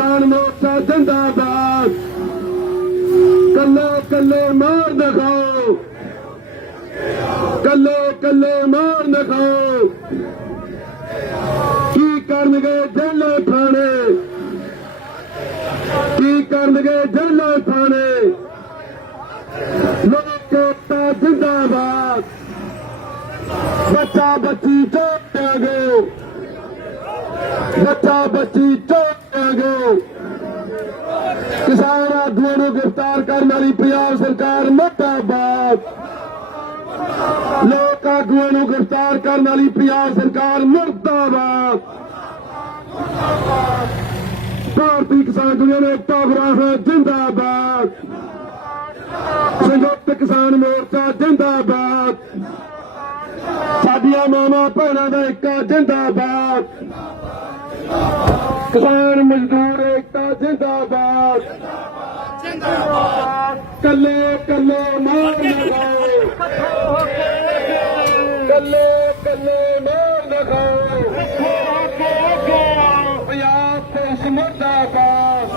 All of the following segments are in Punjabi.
ਕਿਸਾਨ ਮੋਰਚਾ ਜਿੰਦਾਬਾਦ। ਕੱਲੇ ਕੱਲੇ ਮਾਰ ਦਿਖਾਓ। ਕੱਲੇ ਕੱਲੇ ਮਾਰ ਦਿਖਾਓ। ਕੀ ਕਰਨਗੇ ਜੇਲੇ ਥਾਣੇ? ਕੀ ਕਰਨਗੇ ਜੇਲੇ ਥਾਣੇ? ਲੋਕ ਏਕਤਾ ਜਿੰਦਾਬਾਦ। ਬੱਚਾ ਬੱਚੀ ਚੋਟਾਂਗੇ ਬੱਚਾ ਬੱਚੀ ਚੋਟਾਂਗੇ ਕਿਸਾਨ ਆਗੂਆਂ ਨੂੰ ਗ੍ਰਿਫਤਾਰ ਕਰਨ ਵਾਲੀ ਪੰਜਾਬ ਸਰਕਾਰ ਮੁਰਦਾਬਾਦ। ਲੋਕ ਆਗੂਆਂ ਨੂੰ ਗ੍ਰਿਫਤਾਰ ਕਰਨ ਵਾਲੀ ਪੰਜਾਬ ਸਰਕਾਰ ਮੁਰਦਾਬਾਦ। ਭਾਰਤੀ ਕਿਸਾਨ ਯੂਨੀਅਨ ਏਕਤਾ ਵਿਰਾਸਤ ਜਿੰਦਾਬਾਦ। ਸੰਯੁਕਤ ਕਿਸਾਨ ਮੋਰਚਾ ਜਿੰਦਾਬਾਦ। ਸਾਡੀਆਂ ਮਾਵਾਂ ਭੈਣਾਂ ਦਾ ਏਕਾ ਜਿੰਦਾਬਾਦ। ਕਿਸਾਨ ਮਜ਼ਦੂਰ ਏਕਤਾ ਜਿੰਦਾਬਾਦ। ਜਿੰਦਾਬਾਦ। ਕੱਲੇ ਕੱਲੇ ਮਾਰ ਲਗਾਓ ਕੱਲੇ ਕੱਲੇ ਮਾਰ ਲਗਾਓ ਪੰਜਾਬ ਪੁਲਿਸ ਮੁਰਦਾਬਾਦ।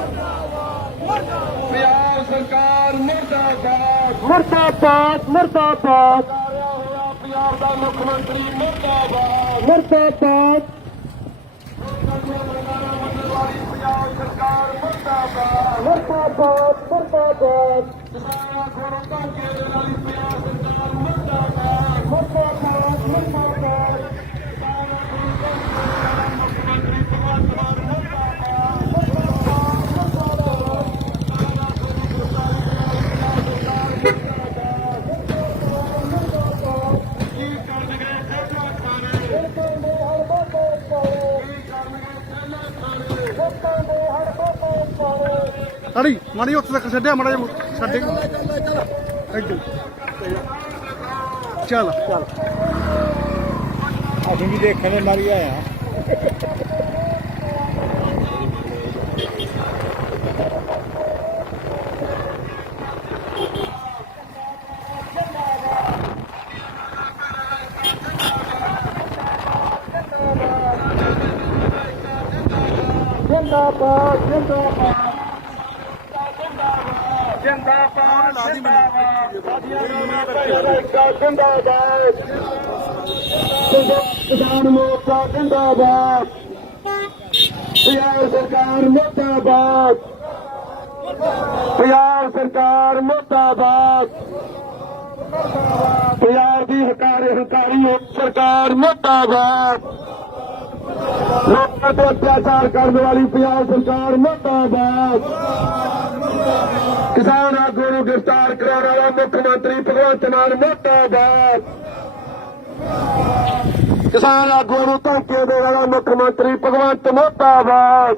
ਪੰਜਾਬ ਸਰਕਾਰ ਮੁਰਦਾਬਾਦ। ਮੁਰਦਾਬਾਦ ਮੁਰਦਾਬਾਦ। ਪੰਜਾਬ ਦਾ ਮੁੱਖ ਮੰਤਰੀ ਮੁਰਦਾਬਾਦ। ਮੁਰਦਾਬਾਦ ਪੰਜਾਬ ਸਰਕਾਰ ਮੁਰਦਾਬਾਦ। ਮੁਰਦਾਬਾਦ ਮੁਰਦਾਬਾਦ। ਕਿਸਾਨਾਂ ਕੋਲੋਂ ਧੱਕੇ ਦੇ ਨਾਲ ਪੰਜਾਬ ਸਰਕਾਰ ਮੁਰਦਾਬਾਦ। ਮੁਰਦਾਬਾਦ ਮੁਰਦਾਬਾਦ। ਕੀ ਕਰਨਗੇ ਜੱਟਾਂ ਖਾਣੇ ਕੀ ਕਰਨਗੇ ਜੱਟਾਂ ਖਾਣੇ ਅੜੀ, ਮਾੜੀ ਉੱਥੇ ਤੱਕ ਛੱਡਿਆ, ਮਾੜਾ ਜਿਹਾ ਛੱਡੇ ਇੱਧਰ ਚੱਲ ਚੱਲ। ਅਸੀਂ ਵੀ ਦੇਖਣੇ, ਮਾਰੀ ਆਇਆ ਜਿੰਦਾਬਾਦ ਜਿੰਦਾਬਾਦ ਜਿੰਦਾਬਾਦ ਜਿੰਦਾਬਾਦ। ਜਿੰਦਾਬਾਦ ਕਿਸਾਨ ਮੋਰਚਾ ਜਿੰਦਾਬਾਦ ਪੰਜਾਬ ਸਰਕਾਰ ਮੁਰਦਾਬਾਦ। ਪੰਜਾਬ ਸਰਕਾਰ ਮੁਰਦਾਬਾਦ। ਪੰਜਾਬ ਦੀ ਹਕਾਰੀ ਹਕਾਰੀ ਸਰਕਾਰ ਮੁਰਦਾਬਾਦ। ਲੋਕਾਂ ਤੇ ਅਤਿਆਚਾਰ ਕਰਨ ਵਾਲੀ ਪੰਜਾਬ ਸਰਕਾਰ ਮੁਰਦਾਬਾਦ। ਕਿਸਾਨ ਆਗੂ ਨੂੰ ਗ੍ਰਿਫਤਾਰ ਕਰਾਉਣ ਵਾਲਾ ਮੁੱਖ ਮੰਤਰੀ ਭਗਵੰਤ ਮਾਨ, ਮੁਰਦਾਬਾਦ। ਕਿਸਾਨ ਆਗੂ ਨੂੰ ਧਮਕੀ ਦੇਣ ਵਾਲਾ ਮੁੱਖ ਮੰਤਰੀ ਭਗਵੰਤ, ਮੁਰਦਾਬਾਦ।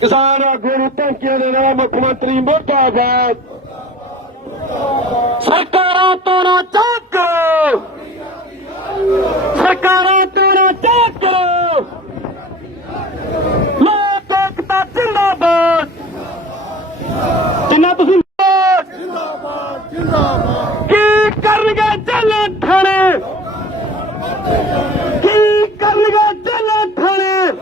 ਕਿਸਾਨ ਆਗੂ ਨੂੰ ਧਮਕੀ ਦੇਣ ਵਾਲਾ ਮੁੱਖ ਮੰਤਰੀ, ਮੁਰਦਾਬਾਦ। ਸਰਕਾਰਾਂ ਤੋਂ ਨਾ ਚੱਕੋ। ਸਰਕਾਰਾਂ ਤੋਂ ਨਾ ਚੱਕੋ। ਲੋਕ ਏਕਤਾ, ਜਿੰਦਾਬਾਦ। ਜਿੰਨਾ ਤੁਸੀਂ ਜਿੰਦਾਬਾਦ ਜਿੰਦਾਬਾਦ। ਕੀ ਕਰਨਗੇ ਜੱਲਾ ਥਾਣੇ? ਕੀ ਕਰਨਗੇ ਜੱਲਾ ਥਾਣੇ?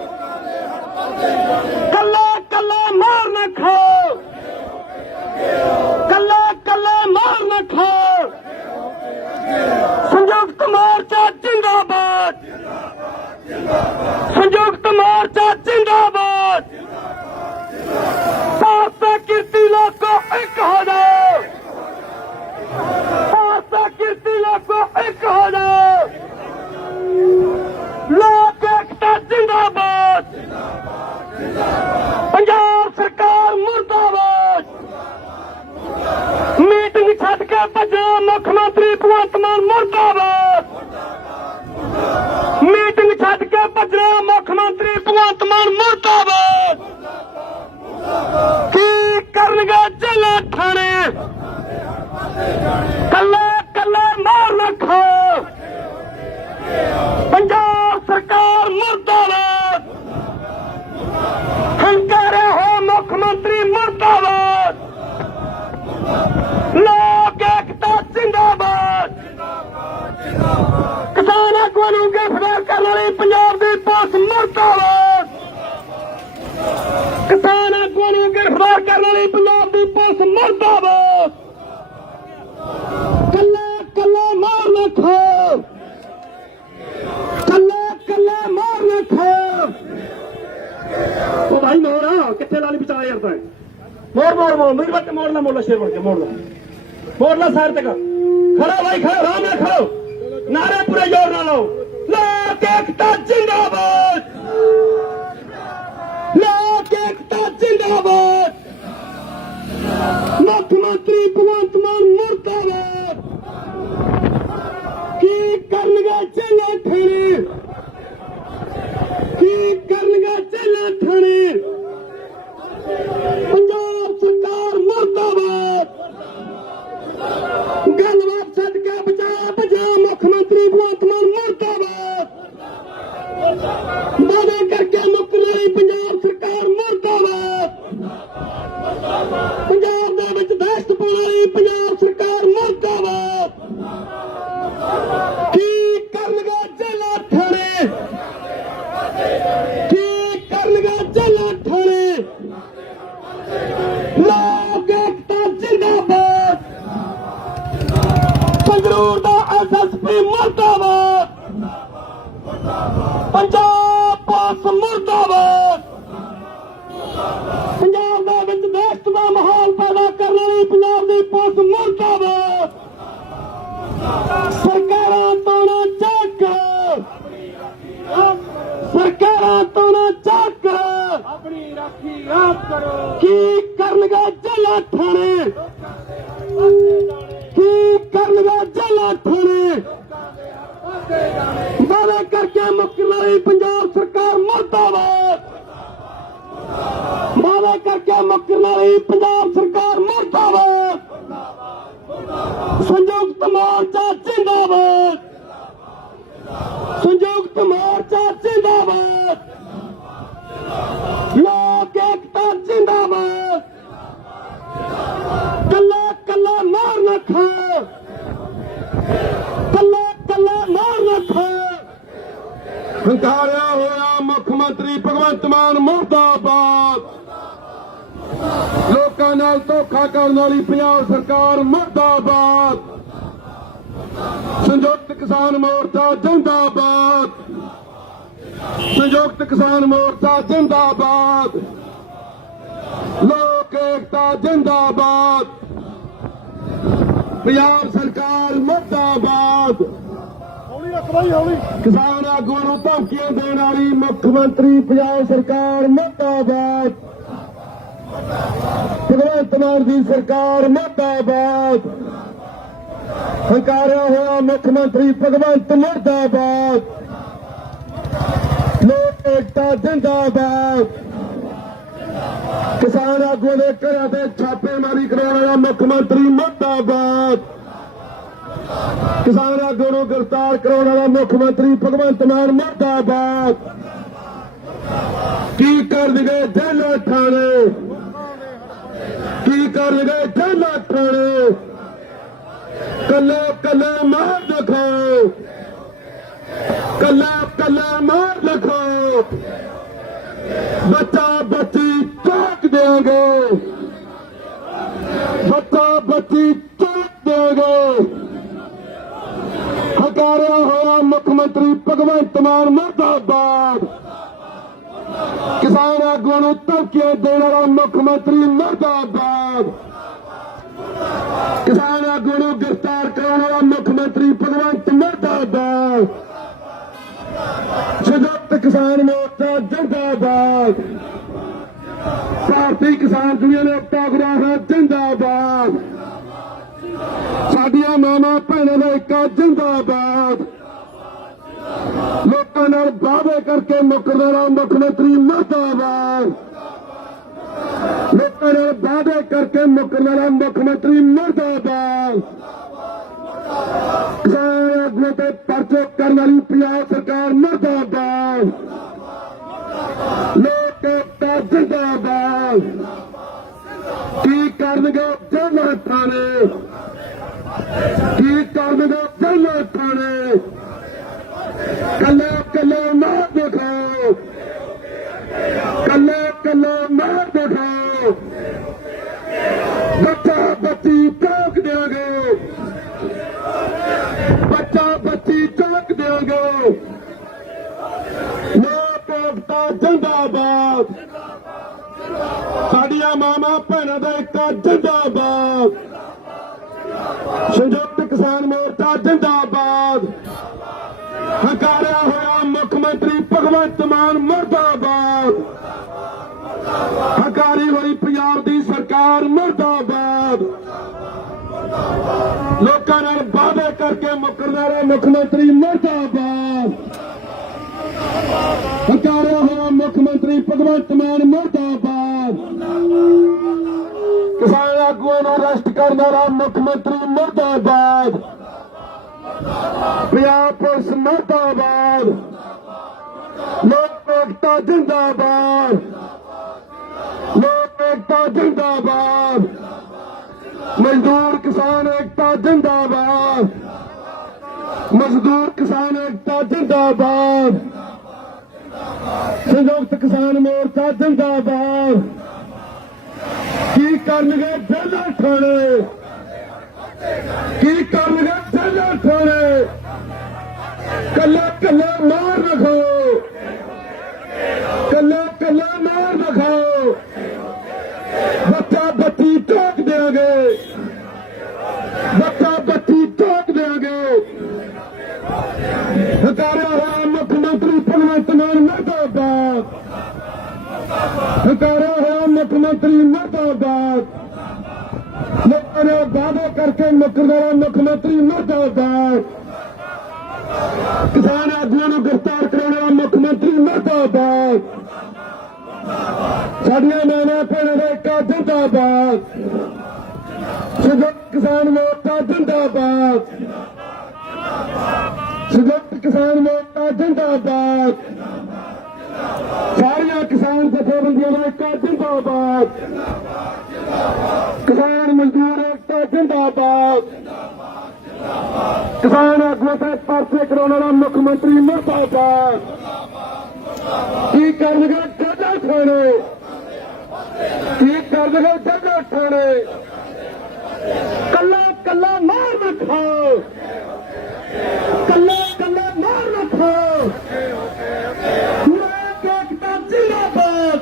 ਛੱਡ ਕੇ ਭੱਜਣਾ ਮੁੱਖ ਮੰਤਰੀ ਭਗਵੰਤ ਮਾਨ ਮੁਰਦਾਬਾਦ। ਕੀ ਕਰਨਗਾ ਜਲਾ ਥਾਣੇ? ਕੱਲੇ ਕਿਸਾਨ ਆਗੂਆਂ ਨੂੰ ਗ੍ਰਿਫਤਾਰ ਕਰਨ ਲਈ ਪੰਜਾਬ ਦੀ ਪੁਲਿਸ ਮਰਦਾਬਾਦ ਕੱਲਾ ਕੱਲਾ ਮਾਰ ਨਾ ਕੱਲਾ ਕੱਲਾ ਮਾਰ ਨਾ ਉਹ ਭਾਈ ਮੋਰਾ ਕਿੱਥੇ ਲਾਲੀ ਬਚਾ ਯਾਰ ਤੈਂ? ਮੋੜ ਮੋੜ ਮੋੜ। ਮੇਰੇ ਬੱਚੇ ਮੋੜ ਲਾ ਮੋੜ ਲਾ, ਸ਼ੇਰ ਬਣ ਕੇ ਮੋੜ ਲਾ। ਮੋੜ ਲਾ ਸਾਈਡ ਤੱਕ ਖੜਾ ਭਾਈ, ਖੜਾ ਰਾਮ ਨਾਲ ਖੜੋ। ਵਾਅਦੇ ਕਰਕੇ ਪੰਜਾਬ ਸਰਕਾਰ ਮਰਦਾਬਾਦ। ਵਾਅਦੇ ਕਰਕੇ ਮੁੱਕਰ ਪੰਜਾਬ ਸਰਕਾਰ ਮਰਦਾਬਾਦ। ਸੰਯੁਕਤ ਮੋਰਚਾ ਜਿੰਦਾਬਾਦ। ਸੰਯੁਕਤ ਮੋਰਚਾ ਜਿੰਦਾਬਾਦ। ਲੋਕ ਏਕਤਾ ਜਿੰਦਾਬਾਦ। ਕੱਲਾ ਕੱਲਾ ਮਾਰ ਨਾ ਖਾ। ਕੱਲਾ ਕੱਲਾ ਮਾਰ ਨਾ ਖਾ। ਹੰਕਾਰਿਆ ਹੋਇਆ ਮੁੱਖ ਮੰਤਰੀ ਭਗਵੰਤ ਮਾਨ ਮੁਰਦਾਬਾਦ। ਲੋਕਾਂ ਨਾਲ ਧੋਖਾ ਕਰਨ ਵਾਲੀ ਪੰਜਾਬ ਸਰਕਾਰ ਮੁਰਦਾਬਾਦ। ਸੰਯੁਕਤ ਕਿਸਾਨ ਮੋਰਚਾ ਜਿੰਦਾਬਾਦ। ਸੰਯੁਕਤ ਕਿਸਾਨ ਮੋਰਚਾ ਜਿੰਦਾਬਾਦ। ਲੋਕ ਏਕਤਾ ਜਿੰਦਾਬਾਦ। ਪੰਜਾਬ ਸਰਕਾਰ ਮੁਰਦਾਬਾਦ। ਕਿਸਾਨ ਆਗੂਆਂ ਨੂੰ ਧਮਕੀਆਂ ਦੇਣ ਵਾਲੀ ਮੁੱਖ ਮੰਤਰੀ ਪੰਜਾਬ ਸਰਕਾਰ ਮੁਰਦਾਬਾਦ। ਭਗਵੰਤ ਮਾਨ ਦੀ ਸਰਕਾਰ ਮੁਰਦਾਬਾਦ। ਹੰਕਾਰਿਆ ਹੋਇਆ ਮੁੱਖ ਮੰਤਰੀ ਭਗਵੰਤ ਮੁਰਦਾਬਾਦ। ਲੋਕ ਏਕਤਾ ਜਿੰਦਾਬਾਦ। ਕਿਸਾਨ ਆਗੂਆਂ ਦੇ ਘਰਾਂ ਤੇ ਛਾਪੇਮਾਰੀ ਕਰਾਉਣ ਵਾਲਾ ਮੁੱਖ ਮੰਤਰੀ ਮੁਰਦਾਬਾਦ। ਕਿਸਾਨ ਆਗੂ ਨੂੰ ਗ੍ਰਿਫਤਾਰ ਕਰਾਉਣ ਵਾਲਾ ਮੁੱਖ ਮੰਤਰੀ ਭਗਵੰਤ ਮਾਨ ਮੁਰਦਾਬਾਦ। ਕੀ ਕਰਨਗੇ ਜੇਲ੍ਹਾਂ ਥਾਣੇ ਕੀ ਕਰਨਗੇ ਜੇਲ੍ਹਾਂ ਠਾਣੇ? ਕੱਲੇ ਕੱਲੇ ਮਾਰ ਦਿਖਾਓ। ਕੱਲਾ ਕੱਲਾ ਮਾਰ ਦਿਖਾਓ। ਬੱਚਾ ਬੱਚੀ ਚੌਕ ਦੇਗੇ ਬੱਚਾ ਬੱਚੀ ਚੌਕ ਦੇਗੇ ਹਕਾਰਿਆ ਹੋਇਆ ਮੁੱਖ ਮੰਤਰੀ ਭਗਵੰਤ ਮਾਨ ਮਰਦਾਬਾਦ। ਕਿਸਾਨ ਆਗੂਆਂ ਨੂੰ ਧਮਕੀਆਂ ਦੇਣ ਵਾਲਾ ਮੁੱਖ ਮੰਤਰੀ ਮਰਦਾਬਾਦ। ਕਿਸਾਨ ਆਗੂ ਨੂੰ ਗ੍ਰਿਫਤਾਰ ਕਰਾਉਣ ਵਾਲਾ ਮੁੱਖ ਮੰਤਰੀ ਭਗਵੰਤ ਮਰਦਾਬਾਦ। ਸੰਯੁਕਤ ਕਿਸਾਨ ਮੋਰਚਾ ਜਿੰਦਾਬਾਦ। ਭਾਰਤੀ ਕਿਸਾਨ ਯੂਨੀਅਨ ਏਕਤਾ ਗੁਰਾਹਾ ਜਿੰਦਾਬਾਦ। ਸਾਡੀਆਂ ਮਾਵਾਂ ਭੈਣਾਂ ਦਾ ਏਕਾ ਜਿੰਦਾਬਾਦ। ਲੋਕਾਂ ਨਾਲ ਵਾਅਦੇ ਕਰਕੇ ਮੁੱਕਰਨ ਵਾਲਾ ਮੁੱਖ ਮੰਤਰੀ ਮਰਦਾਬਾਦ। ਲੋਕਾਂ ਨਾਲ ਵਾਅਦੇ ਕਰਕੇ ਮੁੱਕਰਨ ਵਾਲਾ ਮੁੱਖ ਮੰਤਰੀ ਮਰਦਾਬਾਦ। ਕਿਸਾਨ ਆਗੂਆਂ ਤੇ ਪਰਚੇ ਕਰਨ ਵਾਲੀ ਪੰਜਾਬ ਸਰਕਾਰ ਮਰਦਾਬਾਦ। ਲੋਕ ਏਕਤਾ ਜਿੰਦਾਬਾਦ। ਕੀ ਕਰਨਗੇ ਜੇਲ੍ਹਾਂ ਥਾਣੇ ਕੀ ਕਰਨਗੇ ਜੇਲ੍ਹਾਂ ਥਾਣੇ ਕੱਲੇ ਕੱਲੇ ਨਾ ਦੇਖੋ ਕੱਲੇ ਕੱਲੇ ਨਾ ਮਾਰ ਦਿਖਾਓ। ਬੱਚਾ ਬੱਚੀ ਟੋਕ ਦਿਆਂਗੇ। ਬੱਚਾ ਬੱਚੀ ਟੋਕ ਦਿਆਂਗੇ। ਲੋਕ ਏਕਤਾ ਜਿੰਦਾਬਾਦ। ਸਾਡੀਆਂ ਮਾਮਾ ਭੈਣਾਂ ਦਾ ਇੱਕ ਜਿੰਦਾਬਾਦ। ਸੰਯੁਕਤ ਕਿਸਾਨ ਮੋਰਚਾ ਜਿੰਦਾਬਾਦ। ਹੰਕਾਰਿਆ ਹੋਇਆ ਮੁੱਖ ਮੰਤਰੀ ਭਗਵੰਤ ਮਾਨ ਮਰਦਾਬਾਦ। ਹੰਕਾਰੀ ਹੋਈ ਪੰਜਾਬ ਦੀ ਸਰਕਾਰ ਮਰਦਾਬਾਦ। ਲੋਕਾਂ ਨਾਲ ਵਾਅਦੇ ਕਰਕੇ ਮੁੱਕਰਨ ਵਾਲਾ ਮੁੱਖ ਮੰਤਰੀ ਮਰਦਾਬਾਦ। ਹੰਕਾਰਿਆ ਹੋਇਆ ਮੁੱਖ ਮੰਤਰੀ ਭਗਵੰਤ ਮਾਨ ਮਰਦਾਬਾਦ। ਕਿਸਾਨ ਆਗੂਆਂ ਨੂੰ ਅਰੈਸਟ ਕਰਨ ਵਾਲਾ ਮੁੱਖ ਮੰਤਰੀ ਮਰਦਾਬਾਦ। ਪੰਜਾਬ ਪੁਲਿਸ ਮਰਦਾਬਾਦ। ਲੋਕ ਏਕਤਾ ਜਿੰਦਾਬਾਦ। ਲੋਕ ਏਕਤਾ ਜਿੰਦਾਬਾਦ। ਮਜ਼ਦੂਰ ਕਿਸਾਨ ਏਕਤਾ ਜਿੰਦਾਬਾਦ। ਮਜ਼ਦੂਰ ਕਿਸਾਨ ਏਕਤਾ ਜਿੰਦਾਬਾਦ। ਸੰਯੁਕਤ ਕਿਸਾਨ ਮੋਰਚਾ ਜਿੰਦਾਬਾਦ। ਕਰਨਗੇ ਜੱਲਾ ਥਾਣੇ? ਕੀ ਕਰਨਗੇ ਜੱਲਾ ਥਾਣੇ? ਕੱਲਾ ਕੱਲਾ ਮਾਂ ਰਖੋ ਕੱਲਾ ਕੱਲਾ ਮਾਰ ਰਖੋ ਬੱਚਾ ਬੱਚੀ ਟੋਕ ਦੇਾਂਗੇ ਬੱਚਾ ਬੱਚੀ ਟੋਕ ਦੇਾਂਗੇ ਹਕਾਰਿਆ ਹੋਇਆ ਮੁੱਖ ਮੰਤਰੀ ਭਗਵੰਤ ਮਾਨ ਮਰਦਾਬਾਦ ਹਕਾਰਿਆ ਹੋਇਆ ਮੁੱਖ ਮੰਤਰੀ ਮਰਦਾਬਾਦ ਲੋਕਾਂ ਨੇ ਵਾਅਦੇ ਕਰਕੇ ਵਾਲਾ ਮੁੱਖ ਮੰਤਰੀ ਮਰਦਾਬਾਦ। ਕਿਸਾਨ ਆਗੂਆਂ ਨੂੰ ਗ੍ਰਿਫਤਾਰ ਕਰਾਉਣ ਵਾਲਾ ਮੁੱਖ ਮੰਤਰੀ ਮਰਦਾਬਾਦ। ਸਾਡੀਆਂ ਮਾਵਾਂ ਭੈਣਾਂ ਦਾ ਇੱਕ ਜਿੰਦਾਬਾਦ। ਸੰਯੁਕਤ ਕਿਸਾਨ ਮੋਰਚਾ ਜਿੰਦਾਬਾਦ। ਸੰਯੁਕਤ ਕਿਸਾਨ ਮੋਰਚਾ ਜਿੰਦਾਬਾਦ। ਸਾਰੀਆਂ ਕਿਸਾਨ ਜਥੇਬੰਦੀਆਂ ਦਾ ਇੱਕ ਜਿੰਦਾਬਾਦ। ਕਿਸਾਨ ਮਜ਼ਦੂਰ ਏਕਤਾ ਜਿੰਦਾਬਾਦ। ਕਿਸਾਨ ਆਗੂਆਂ ਤੇ ਪਰਚੇ ਕਰਾਉਣ ਵਾਲਾ ਮੁੱਖ ਮੰਤਰੀ ਮਰਦਾਬਾਦ ਕੀ ਕਰਨਗੇ ਜੱਜਾ ਠਾਣੇ? ਕੀ ਕਰਨਗੇ ਜੱਜਾ ਠਾਣੇ? ਕੱਲਾ ਕੱਲਾ ਮਾਰ ਰੱਖੋ ਕੱਲਾ ਕੱਲਾ ਮਾਰ ਰੱਖੋ ਲੋਕ ਏਕਤਾ ਜਿੰਦਾਬਾਦ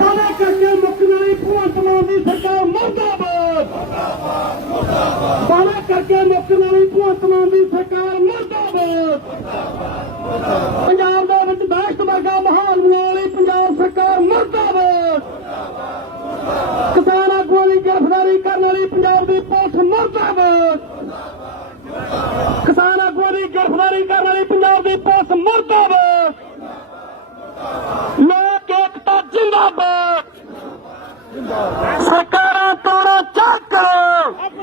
ਬਾਲਾ ਕਰਕੇ ਮੁਕਨਾਈ ਭਗਵੰਤ ਮਾਨ ਦੀ ਸਰਕਾਰ ਮਰਦਾਬਾਦ ਬਾਲਾ ਕਰਕੇ ਮੁਕਨਾਈ ਭਗਵੰਤ ਮਾਨ ਦੀ ਸਰਕਾਰ ਮਰਦਾਬਾਦ। ਪੰਜਾਬ ਦੇ ਵਿੱਚ ਦਹਿਸ਼ਤ ਵਰਗਾ ਮਾਹੌਲ ਬਣਾਉਣ ਲਈ ਪੰਜਾਬ ਸਰਕਾਰ ਮਰਦਾਬਾਦ। ਕਿਸਾਨ ਆਗੂਆਂ ਦੀ ਗ੍ਰਿਫਤਾਰੀ ਕਰਨ ਵਾਲੀ ਪੰਜਾਬ ਦੀ ਪੁਲਿਸ ਮਰਦਾਬਾਦ। ਕਿਸਾਨ ਆਗੂਆਂ ਦੀ ਗ੍ਰਿਫਤਾਰੀ ਕਰਨ ਵਾਲੀ ਪੰਜਾਬ ਦੀ ਪੁਲਿਸ ਮਰਦਾਬਾਦ। ਲੋਕ ਏਕਤਾ ਜਿੰਦਾਬਾਦ। ਸਰਕਾਰਾਂ ਤੋੜੋ ਚੱਕ ਕਰੋ।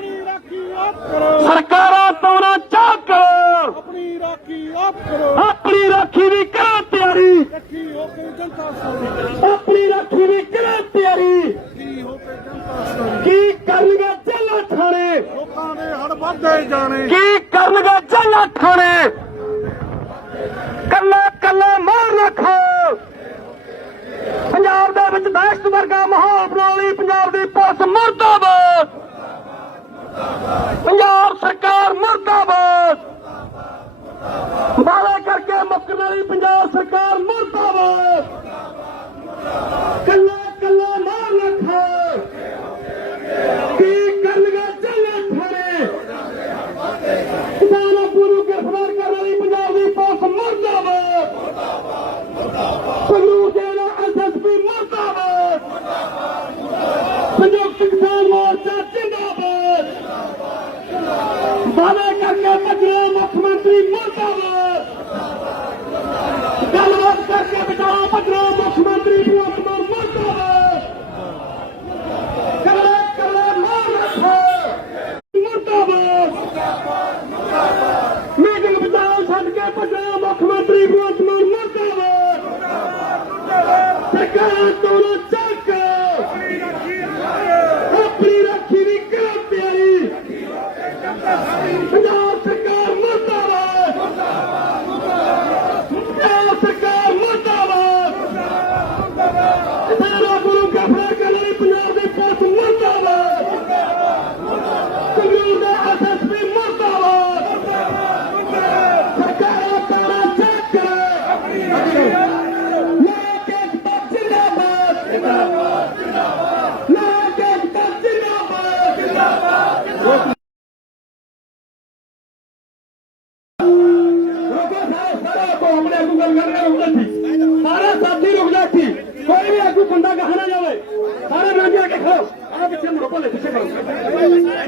ਸਰਕਾਰਾਂ ਚੱਕ ਕਰੋ। ਆਪਣੀ ਰਾਖੀ ਆਪ ਕਰੋ। ਆਪਣੀ ਰਾਖੀ ਦੀ ਕਰੋ ਤਿਆਰੀ। ਰੱਖੀ ਹੋ ਕੇ ਜਨਤਾ ਸਾਡੀ ਆਪਣੀ ਰਾਖੀ ਦੀ ਕਰੋ ਤਿਆਰੀ। ਰੱਖੀ ਹੋ ਕੇ ਜਨਤਾ ਸਾਡੀ ਕੀ ਕਰਨਗੇ ਜੱਲਾ ਥਾਣੇ? ਲੋਕਾਂ ਦੇ ਹੜ ਵੱਧਦੇ ਜਾਣੇ। ਕੀ ਕਰਨਗੇ ਜੱਲਾ ਥਾਣੇ? ਕੱਲਾ ਕੱਲਾ ਮਾਰ ਰੱਖੋ ਪੰਜਾਬ ਦੇ ਵਿੱਚ ਦਹਿਸ਼ਤ ਵਰਗਾ ਮਾਹੌਲ ਬਣਾਉਣ ਲਈ ਪੰਜਾਬ ਦੀ ਪੁਲਿਸ ਮਰਦਾਬਾਦ। ਪੰਜਾਬ ਸਰਕਾਰ ਮਰਦਾਬਾਦ ਵਾਅਦਾ ਕਰਕੇ ਮੁੱਕਣ ਵਾਲੀ ਪੰਜਾਬ ਸਰਕਾਰ ਮਰਦਾਬਾਦ ਕੱਲਾ ਕੱਲਾ ਮਾਰ ਰੱਖੋ ਕੀ ਕਰਨਗੇ ਜੱਲਾ ਥਾਣੇ ਕਿਸਾਨਾਂ ਨੂੰ ਗ੍ਰਿਫਤਾਰ ਕਰਨ ਵਾਲੀ ਪੰਜਾਬ ਦੀ ਪੁਲਿਸ ਮਰਦਾਬਾਦ ਸੰਗਰੂਰ ਜ਼ਿਲ੍ਹਾ ਐਸਐਸਪੀ ਮਰਦਾਬਾਦ ਸੰਯੁਕਤ ਕਿਸਾਨ ਮੋਰਚਾ ਜਿੰਦਾਬਾਦ ਵਾਅਦਾ ਕਰਕੇ ਭੱਜਣਾ ਮੁੱਖ ਮੰਤਰੀ ਮਰਦਾਬਾਦ ਗੱਲਬਾਤ ਕਰਕੇ ਬਚਾਓ ਭੱਜਣਾ ਮੁੱਖ ਮੰਤਰੀ ਭਗਵੰਤ ਮਾਨ ਮਰਦਾਬਾਦ ਕੱਲੇ ਕੱਲੇ ਮਾਰ ਰੱਖੋ ਮੁਰਦਾਬਾਦ ਮੀਟਿੰਗ ਬਚਾਓ ਛੱਡ ਕੇ ਭੱਜਣਾ ਮੁੱਖ ਮੰਤਰੀ ਭਗਵੰਤ ਮਾਨ ਮੁਰਦਾਬਾਦ ਸਰਕਾਰ ਤੋਂ ਚੱਕ ਆਪਣੀ ਰੱਖੀ ਦੀ ਕਰੋ ਤਿਆਰੀ ਪੰਜਾਬ ਸਰਕਾਰ ਮੁਰਦਾਬਾਦ ਪੰਜਾਬ ਸਰਕਾਰ ਮੁਰਦਾਬਾਦ ਫਰਾਰ ਕਰਨ ਵਾਲੀ ਪੰਜਾਬ ਦੀ ਪੁਲਿਸ ਮੁਰਦਾਬਾਦ ਕੰਗੂਰ ਦਾ ਐਸਐਸਪੀ ਮੁਰਦਾਬਾਦ ਸਰਕਾਰਾਂ ਤਾਰਾ ਚੈੱਕ ਕਰੇ ਲੋਕ ਏਕਤਾ ਜਿੰਦਾਬਾਦ ਜਿੰਦਾਬਾਦ ਜਿੰਦਾਬਾਦ ਲੋਕ ਏਕਤਾ ਜਿੰਦਾਬਾਦ ਜਿੰਦਾਬਾਦ ਰੁਕੋ ਸਾਰੇ ਸਾਰੇ ਕੋਮਲੇ ਨੂੰ ਗੱਲ ਕਰਕੇ ਰੁਕ ਜਾ ਸਾਰਾ ਸਾਥੀ ਰੁਕ ਜਾ ਇੱਥੇ ਕੋਈ ਵੀ ਆਗੂ ਬੰਦਾ ਕਹਾ ਨਾ ਜਾਵੇ ਸਾਰੇ ਮਿਲ ਜਾ ਕੇ ਖੜੋ ਆ ਪਿੱਛੇ ਮੁੜੋ ਭਲੇ ਪਿੱਛੇ ਕਰੋ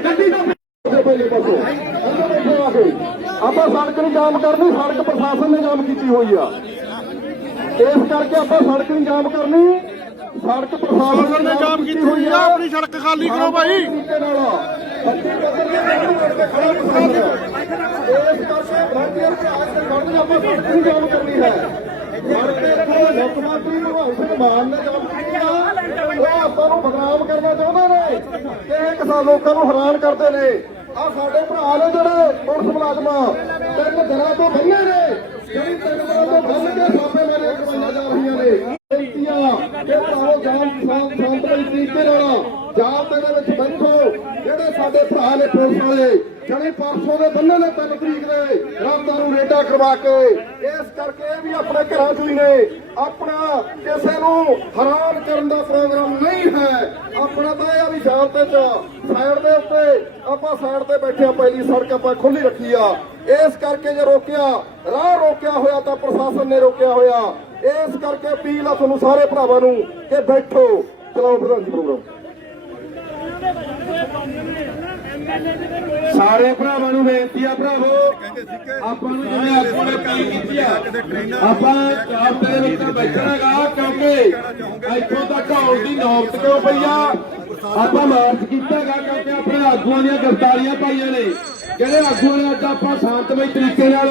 ਗੱਡੀ ਦਾ ਪਹਿਲੇ ਪਾਸੋਂ ਅੰਦਰ ਬੈਠੋ ਆ ਕੇ ਆਪਾਂ ਸੜਕ ਨੂੰ ਜਾਮ ਕਰਨੀ ਸੜਕ ਪ੍ਰਸ਼ਾਸਨ ਨੇ ਜਾਮ ਕੀਤੀ ਹੋਈ ਆ ਇਸ ਕਰਕੇ ਆਪਾਂ ਸੜਕ ਨੂੰ ਜਾਮ ਕਰਨੀ ਸੜਕ ਪ੍ਰਸ਼ਾਸਨ ਨੇ ਜਾਮ ਕੀਤੀ ਹੋਈ ਆ, ਆਪਣੀ ਸੜਕ ਖਾਲੀ ਕਰੋ ਭਾਈ। ਹੈ ਮੁੱਖ ਮੰਤਰੀ ਭਗਵੰਤ ਸਿੰਘ ਮਾਨ ਨੇ ਜਾਮ ਕੀਤੀ ਉਹ ਆਪਾਂ ਨੂੰ ਬਦਨਾਮ ਕਰਨਾ ਚਾਹੁੰਦੇ ਨੇ ਤੇ ਇਹ ਕਿਸਾਨ ਲੋਕਾਂ ਨੂੰ ਹੈਰਾਨ ਕਰਦੇ ਨੇ ਆ ਸਾਡੇ ਭਰਾ ਨੇ ਜਿਹੜੇ ਪੁਲਿਸ ਮੁਲਾਜ਼ਮਾਂ ਤਿੰਨ ਦਿਨਾਂ ਤੋਂ ਬੰਨੇ ਨੇ ਜਿਹੜੀ ਤਿੰਨ ਦਿਨਾਂ ਤੋਂ ਬੰਨ ਕੇ ਸਾਪੇ ਮਾਰੇ ਕਰਵਾਈਆਂ ਜਾ ਰਹੀਆਂ ਨੇ ਬੇਨਤੀਆਂ ਕਿ ਭਾਵੇਂ ਜਾਮ ਕਿਸਾਨ ਤਰੀਕੇ ਨਾਲ ਜਾਮ ਦੇ ਵਿੱਚ ਬੈਠੋ ਜਿਹੜੇ ਸਾਡੇ ਭਰਾ ਨੇ ਪੁਲਿਸ ਵਾਲੇ ਜਿਹੜੇ ਪਰਸੋਂ ਦੇ ਬੰਨੇ ਨੇ ਤਿੰਨ ਤਰੀਕ ਦੇ ਰਾਤਾਂ ਨੂੰ ਰੇਡਾ ਕਰਵਾ ਕੇ ਇਸ ਕਰਕੇ ਵੀ ਆਪਣੇ ਘਰਾਂ 'ਚ ਹੀ ਨੇ ਆਪਣਾ ਕਿਸੇ ਨੂੰ ਹਰਾਮ ਕਰਨ ਦਾ ਪ੍ਰੋਗਰਾਮ ਨਹੀਂ ਹੈ ਆਪਣਾ ਤਾਂ ਇਹ ਆ ਵੀ ਜਾਮ ਤੇ ਸਾਈਡ ਦੇ ਉੱਤੇ ਆਪਾਂ ਸਾਈਡ ਤੇ ਬੈਠੇ ਆ ਪਹਿਲੀ ਸੜਕ ਆਪਾਂ ਖੁੱਲੀ ਰੱਖੀ ਆ ਇਸ ਕਰਕੇ ਜੇ ਰੋਕਿਆ ਰਾਹ ਰੋਕਿਆ ਹੋਇਆ ਤਾਂ ਪ੍ਰਸ਼ਾਸਨ ਨੇ ਰੋਕਿਆ ਹੋਇਆ ਇਸ ਕਰਕੇ ਅਪੀਲ ਆ ਤੁਹਾਨੂੰ ਸਾਰੇ ਭਰਾਵਾਂ ਨੂੰ ਕਿ ਬੈਠੋ ਚਲਾਓ ਪ੍ਰਧਾਨ ਜੀ ਪ੍ਰੋਗਰਾਮ। ਸਾਰੇ ਭਰਾਵਾਂ ਨੂੰ ਬੇਨਤੀ ਆ ਭਰਾਵੋ। ਆਪਾਂ ਨੂੰ ਜਿਵੇਂ ਆਗੂ ਨੇ ਕੀਤੀ ਆ ਆਪਾਂ ਚਾਪ ਦੇ ਉੱਤੇ ਬੈਠਣਾਗਾ ਕਿਉਂਕਿ ਇੱਥੋਂ ਤੱਕ ਆਉਣ ਦੀ ਨੌਬਤ ਕਿਉਂ ਪਈ ਆ? ਆਪਾਂ ਮਾਰਚ ਕੀਤਾਗਾ ਕਿਉਂਕਿ ਆਪਣੇ ਆਗੂਆਂ ਦੀਆਂ ਗ੍ਰਿਫਤਾਰੀਆਂ ਪਾਈਆਂ ਨੇ। ਜਿਹੜੇ ਆਗੂਆਂ ਨੇ ਅੱਜ ਆਪਾਂ ਸ਼ਾਂਤਮਈ ਤਰੀਕੇ ਨਾਲ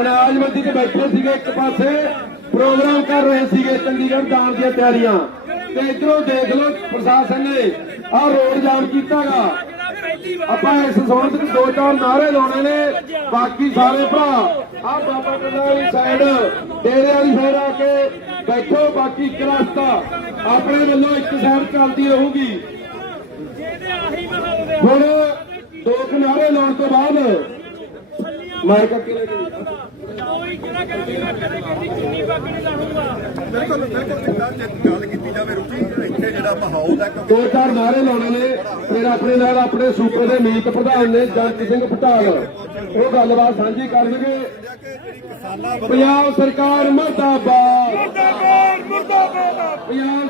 ਅਨਾਜ ਮੰਡੀ ਤੇ ਬੈਠੇ ਸੀਗੇ ਇੱਕ ਪਾਸੇ ਪ੍ਰੋਗਰਾਮ ਕਰ ਰਹੇ ਸੀਗੇ ਚੰਡੀਗੜ੍ਹ ਜਾਣ ਦੀਆਂ ਤਿਆਰੀਆਂ। ਤੇ ਇਧਰੋਂ ਦੇਖ ਲਓ ਪ੍ਰਸ਼ਾਸਨ ਨੇ ਆਹ ਰੋਡ ਜਾਮ ਕੀਤਾਗਾ। ਆਪਾਂ ਇਸ ਸੰਬੰਧ ਵਿੱਚ ਦੋ ਚਾਰ ਨਾਰੇ ਲਾਉਣੇ ਨੇ, ਬਾਕੀ ਸਾਰੇ ਭਰਾ ਆ ਬਾਬਾ ਕੰਡਾ ਵਾਲੀ ਸਾਈਡ ਡੇਰੇ ਵਾਲੀ ਸਾਈਡ ਆ ਕੇ ਬੈਠੋ, ਬਾਕੀ ਇੱਕ ਰਸਤਾ ਆਪਣੇ ਵੱਲੋਂ ਇੱਕ ਸਾਈਡ ਚੱਲਦੀ ਰਹੂਗੀ। ਹੁਣ ਦੋ ਕੁ ਲਾਉਣ ਤੋਂ ਬਾਅਦ ਲੈ ਬਿਲਕੁਲ ਬਿਲਕੁਲ ਜਿੱਦਾਂ ਜੇ ਗੱਲ ਕੀਤੀ ਜਾਵੇ ਰੁਚੀ ਇੱਥੇ ਜਿਹੜਾ ਮਾਹੌਲ ਹੈ ਦੋ ਚਾਰ ਨਾਰੇ ਲਾਉਣੇ ਨੇ ਫਿਰ ਆਪਣੇ ਨਾਲ ਆਪਣੇ ਸੂਬੇ ਦੇ ਮੀਤ ਪ੍ਰਧਾਨ ਨੇ ਜੰਤ ਸਿੰਘ ਪਟਾਲ ਉਹ ਗੱਲਬਾਤ ਸਾਂਝੀ ਕਰਨਗੇ। ਪੰਜਾਬ ਸਰਕਾਰ ਮਰਦਾਬਾਦ। ਮੁਰਦਾਬਾਦ ਮੁਰਦਾਬਾਦ। ਪੰਜਾਬ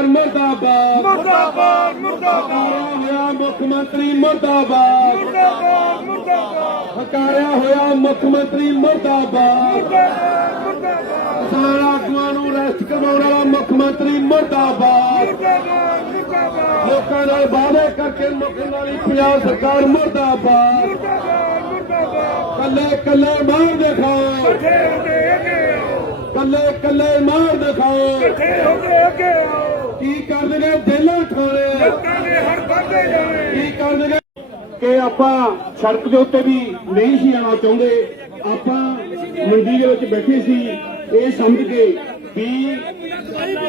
ਸਰਕਾਰ ਮਰਦਾਬਾਦ। ਮੁਰਦਾਬਾਦ ਹਕਾਰਿਆ ਹੋਇਆ ਮੁੱਖ ਮੰਤਰੀ ਮਰਦਾਬਾਦ। ਮੁਰਦਾਬਾਦ ਮੁਰਦਾਬਾਦ। ਹਕਾਰਿਆ ਹੋਇਆ ਮੁੱਖ ਮੰਤਰੀ ਮਰਦਾਬਾਦ। ਕਿਸਾਨ ਆਗੂਆਂ ਨੂੰ ਰੈਸਟ ਕਰਵਾਉਣ ਵਾਲਾ ਮੁੱਖ ਮੰਤਰੀ ਮਰਦਾਬਾਦ। ਲੋਕਾਂ ਨਾਲ ਵਾਅਦੇ ਕਰਕੇ ਮੁੱਕਣ ਵਾਲੀ ਪੰਜਾਬ ਸਰਕਾਰ ਮਰਦਾਬਾਦ। ਕੱਲੇ ਕੱਲੇ ਮਾਰ ਦਿਖਾਓ। ਕੱਲੇ ਕੱਲੇ ਮਾਰ ਦਿਖਾਓ। ਕੀ ਕਰਨਗੇ ਦਿਲਾਂ ਠਾਣੇ ਕੀ ਕਰਨਗੇ ਕਿ ਆਪਾਂ ਸੜਕ ਦੇ ਉੱਤੇ ਵੀ ਨਹੀਂ ਸੀ ਆਉਣਾ ਚਾਹੁੰਦੇ। ਆਪਾਂ ਮੰਡੀ ਦੇ ਵਿੱਚ ਬੈਠੇ ਸੀ। ਇਹ ਸਮਝ ਕੇ ਵੀ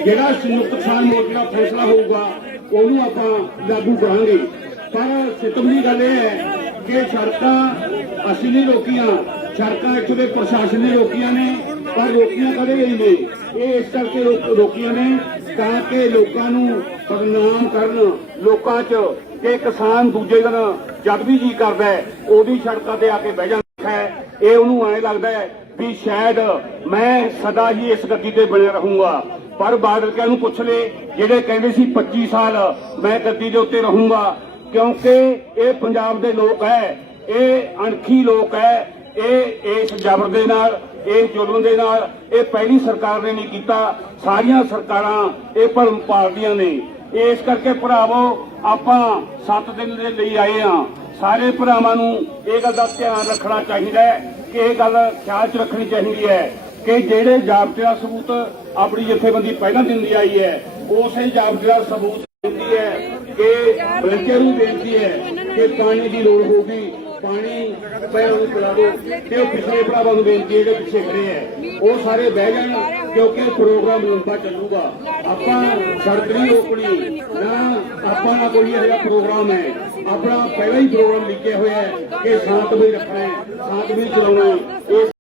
ਜਿਹੜਾ ਸੰਯੁਕਤ ਕਿਸਾਨ ਮੋਰਚੇ ਦਾ ਫੈਸਲਾ ਹੋਊਗਾ ਉਹਨੂੰ ਆਪਾਂ ਲਾਗੂ ਕਰਾਂਗੇ। ਪਰ ਸਿੱਤਮ ਦੀ ਗੱਲ ਇਹ ਹੈ ਕਿ ਸੜਕਾਂ ਅਸੀਂ ਨਹੀਂ ਰੋਕੀਆਂ ਸੜਕਾਂ ਇੱਥੋਂ ਦੇ ਪ੍ਰਸ਼ਾਸਨ ਨੇ ਰੋਕੀਆਂ ਨੇ ਪਰ ਰੋਕੀਆਂ ਕਦੇ ਨਹੀਂ। ਨੇ ਇਹ ਇਸ ਕਰਕੇ ਰੋ- ਰੋਕੀਆਂ ਨੇ ਤਾਂ ਕਿ ਲੋਕਾਂ ਨੂੰ ਬਦਨਾਮ ਕਰਨ। ਲੋਕਾਂ 'ਚ ਕਿ ਕਿਸਾਨ ਦੂਜੇ ਦਿਨ ਜਦ ਵੀ ਜੀ ਕਰਦਾ ਹੈ, ਉਹਦੀ ਸੜਕਾਂ ਤੇ ਆ ਕੇ ਬਹਿ ਜਾਂਦਾ ਹੈ। ਇਹ ਉਹਨੂੰ ਐ ਲੱਗਦਾ ਹੈ ਵੀ ਸ਼ਾਇਦ ਮੈਂ ਸਦਾ ਹੀ ਇਸ ਗੱਦੀ ਤੇ ਬਣਿਆ ਰਹੂੰਗਾ। ਪਰ ਬਾਦਲ ਕਿਆਂ ਨੂੰ ਪੁੱਛ ਲੈ, ਜਿਹੜੇ ਕਹਿੰਦੇ ਸੀ 25 ਸਾਲ ਮੈਂ ਗੱਦੀ ਦੇ ਉੱਤੇ ਰਹੂੰਗਾ, ਕਿਉਂਕਿ ਇਹ ਪੰਜਾਬ ਦੇ ਲੋਕ ਹੈ, ਇਹ ਅਣਖੀ ਲੋਕ ਹੈ, ਇਹ ਇਸ ਜ਼ਬਰ ਦੇ ਨਾਲ ਇਹ ਜ਼ੁਲਮ ਦੇ ਨਾਲ ਇਹ ਪਹਿਲੀ ਸਰਕਾਰ ਨੇ ਨਹੀਂ ਕੀਤਾ। ਸਾਰੀਆਂ ਸਰਕਾਰਾਂ ਇਹ ਭਰਮ ਪਾਲਦੀਆਂ ਨੇ। ਇਸ ਕਰਕੇ ਭਰਾਵੋ, ਆਪਾਂ 7 ਦਿਨ ਦੇ ਲਈ ਆਏ ਆ ਸਾਰੇ ਭਰਾਵਾਂ ਨੂੰ ਇਹ ਗੱਲ ਦਾ ਧਿਆਨ ਰੱਖਣਾ ਚਾਹੀਦਾ ਹੈ ਕਿ ਇਹ ਗੱਲ ਖਿਆਲ 'ਚ ਰੱਖਣੀ ਚਾਹੀਦੀ ਹੈ ਕਿ ਜਿਹੜੇ ਜਾਬਤੇ ਦਾ ਸਬੂਤ ਆਪਣੀ ਜਥੇਬੰਦੀ ਪਹਿਲਾਂ ਦਿੰਦੀ ਆਈ ਹੈ, ਉਸੇ ਜਾਬਤੇ ਦਾ ਸਬੂਤ ਦਿੰਦੀ ਹੈ ਕਿ ਬਲਕੇ ਨੂੰ ਬੇਨਤੀ ਹੈ ਕਿ ਪਾਣੀ ਦੀ ਲੋੜ ਹੋਊਗੀ। ਪਾਣੀ ਪਿਆ ਉਹਨੂੰ ਪਿਲਾ ਦਿਓ ਤੇ ਉਹ ਪਿਛਲੇ ਭਰਾਵਾਂ ਨੂੰ ਬੇਨਤੀ ਹੈ ਕਿ ਪਿੱਛੇ ਖੜੇ ਹੈ। ਉਹ ਸਾਰੇ ਬਹਿ ਜਾਣ ਕਿਉਂਕਿ ਪ੍ਰੋਗਰਾਮ ਲੰਬਾ ਚੱਲੂਗਾ। ਆਪਾਂ ਸੜਕ ਨਹੀਂ ਰੋਕਣੀ। ਨਾ, ਆਪਾਂ ਦਾ ਕੋਈ ਇਹੋ ਜਿਹਾ ਪ੍ਰੋਗਰਾਮ ਹੈ। ਆਪਣਾ ਪਹਿਲਾ ਹੀ ਪ੍ਰੋਗਰਾਮ ਲਿਖਿਆ ਹੋਇਆ ਹੈ ਕਿ ਵੀ ਰੱਖਣਾ ਹੈ ਵੀ ਚਲਾਉਣਾ ਹੈ। ਇਸ